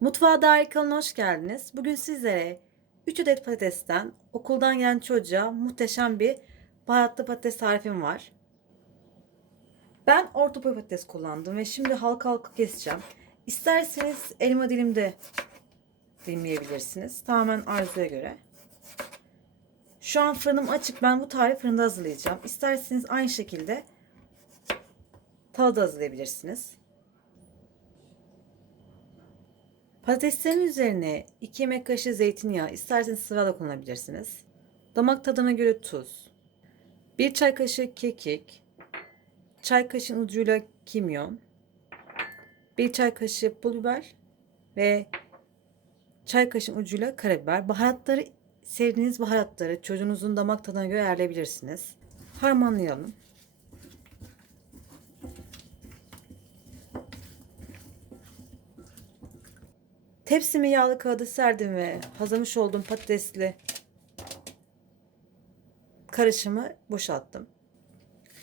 Mutfağa dair kanalına hoş geldiniz. Bugün sizlere 3 adet patatesten okuldan gelen çocuğa muhteşem bir baharatlı patates tarifim var. Ben orta boy patates kullandım ve şimdi halka halka keseceğim. İsterseniz elma dilimde dilimleyebilirsiniz. Tamamen arzuya göre. Şu an fırınım açık. Ben bu tarifi fırında hazırlayacağım. İsterseniz aynı şekilde tavada hazırlayabilirsiniz. Patateslerin üzerine 2 yemek kaşığı zeytinyağı, isterseniz sıvı da kullanabilirsiniz. Damak tadına göre tuz, 1 çay kaşığı kekik, çay kaşığı ucuyla kimyon, 1 çay kaşığı pul biber ve çay kaşığı ucuyla karabiber. Baharatları sevdiğiniz baharatları çocuğunuzun damak tadına göre ayarlayabilirsiniz. Harmanlayalım. Tepsimi yağlı kağıda serdim ve hazırlamış olduğum patatesli karışımı boşalttım.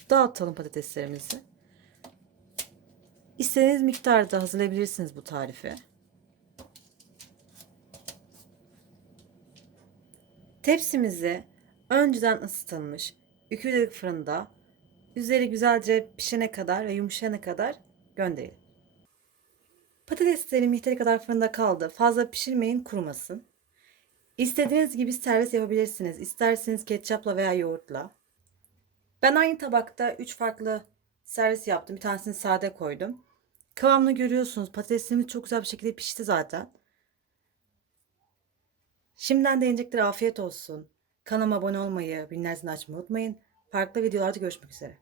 Dağıtalım patateslerimizi. İstediğiniz miktarda hazırlayabilirsiniz bu tarifi. Tepsimizi önceden ısıtılmış 200 fırında üzeri güzelce pişene kadar ve yumuşayana kadar gönderelim. Patateslerim yeteri kadar fırında kaldı. Fazla pişirmeyin kurumasın. İstediğiniz gibi servis yapabilirsiniz. İsterseniz ketçapla veya yoğurtla. Ben aynı tabakta 3 farklı servis yaptım. Bir tanesini sade koydum. Kıvamını görüyorsunuz. Patateslerimiz çok güzel bir şekilde pişti zaten. Şimdiden deneyecekler afiyet olsun. Kanalıma abone olmayı, bildirimleri açmayı unutmayın. Farklı videolarda görüşmek üzere.